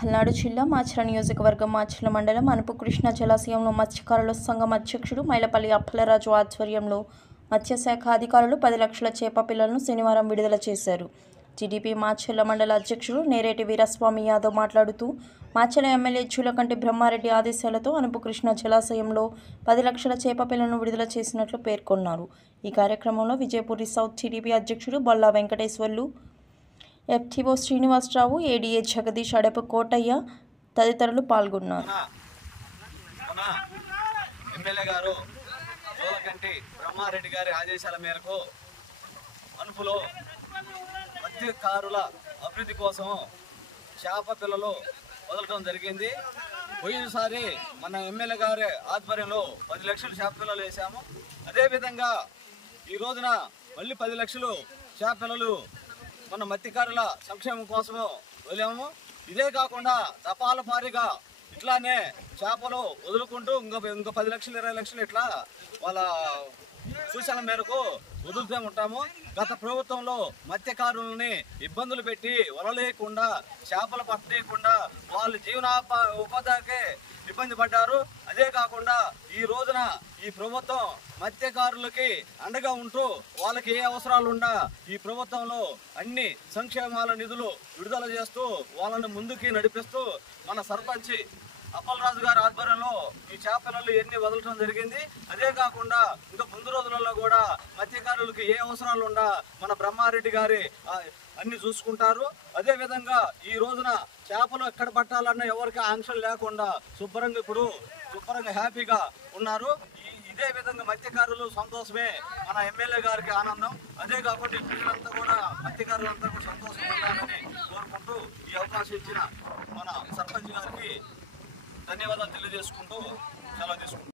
పల్నాడు జిల్లా మాచర్ల నియోజకవర్గం మాచర్ల మండలం అనుపు కృష్ణా జలాశయంలో మత్స్యకారుల సంఘం అధ్యక్షుడు మైలపల్లి అప్పలరాజు ఆధ్వర్యంలో మత్స్యశాఖ అధికారులు 10 లక్షల చేప పిల్లలను శనివారం విడుదల చేశారు. టీడీపీ మాచర్ల మండల అధ్యక్షుడు నేరేటి వీరస్వామి యాదవ్ మాట్లాడుతూ మాచర్ల ఎమ్మెల్యే జూలకంటి బ్రహ్మారెడ్డి ఆదేశాలతో అనుపు కృష్ణా జలాశయంలో 10 లక్షల చేప పిల్లలను విడుదల చేసినట్లు పేర్కొన్నారు. ఈ కార్యక్రమంలో విజయపూరి సౌత్ టీడీపీ అధ్యక్షుడు బొల్లా వెంకటేశ్వర్లు, ఎఫ్టీఓ శ్రీనివాసరావు, ఏడీఏ జగదీష్, అడపు కోటయ్య తదితరులు పాల్గొన్నారు. ఎమ్మెల్యే గారు జూలకంటి బ్రహ్మారెడ్డి గారి ఆదేశాల మేరకు అనుపులో మత్స్యకారుల అభివృద్ధి కోసం చేప పిల్లలు వదలడం జరిగింది. పోయినసారి మన ఎమ్మెల్యే గారి ఆధ్వర్యంలో 10 లక్షలు చేప పిల్లలు వేసాము. అదేవిధంగా ఈ రోజున మళ్ళీ 10 లక్షలు చేప పిల్లలు మన మత్స్యకారుల సంక్షేమం కోసము వదిలాము. ఇదే కాకుండా తపాల పారిగా ఇట్లానే చేపలు వదులుకుంటూ ఇంకా 10 లక్షలు 20 లక్షలు ఇట్లా వాళ్ళ సూచనల మేరకు వదులుతూ ఉంటాము. గత ప్రభుత్వంలో మత్స్యకారులని ఇబ్బందులు పెట్టి వలలేయకుండా చేపలు పట్టలేకుండా వాళ్ళు ఉపాధికే ఇబ్బంది పడ్డారు. అదే కాకుండా ఈ రోజున ఈ ప్రభుత్వం మత్స్యకారులకి అండగా ఉంటూ వాళ్ళకి ఏ అవసరాలు ఉన్నా ఈ ప్రభుత్వంలో అన్ని సంక్షేమాల నిధులు విడుదల చేస్తూ వాళ్ళని ముందుకి నడిపిస్తూ మన సర్పంచ్ అప్పలరాజు గారి ఆధ్వర్యంలో ఈ చేపలను ఎన్ని వదలటం జరిగింది. అదే కాకుండా ఇంకా ముందు రోజులలో కూడా మత్స్యకారులకు ఏ అవసరాలు ఉన్నా మన బ్రహ్మారెడ్డి గారి అన్ని చూసుకుంటారు. అదే విధంగా ఈ రోజున చేపలు ఎక్కడ పట్టాలన్నా ఎవరికి ఆంక్షలు లేకుండా శుభ్రంగా హ్యాపీగా ఉన్నారు. ఇదే విధంగా మత్స్యకారులు సంతోషమే మన ఎమ్మెల్యే గారికి ఆనందం. అదే కాకుండా ఈ ప్రజలంతా కూడా మత్స్యకారులంతా కూడా సంతోషంగా ఉండాలని కోరుకుంటూ ఈ అవకాశం ఇచ్చిన మన సర్పంచ్ గారికి ధన్యవాదాలు తెలియజేసుకుంటూ సెలవు తీసుకుంటాం.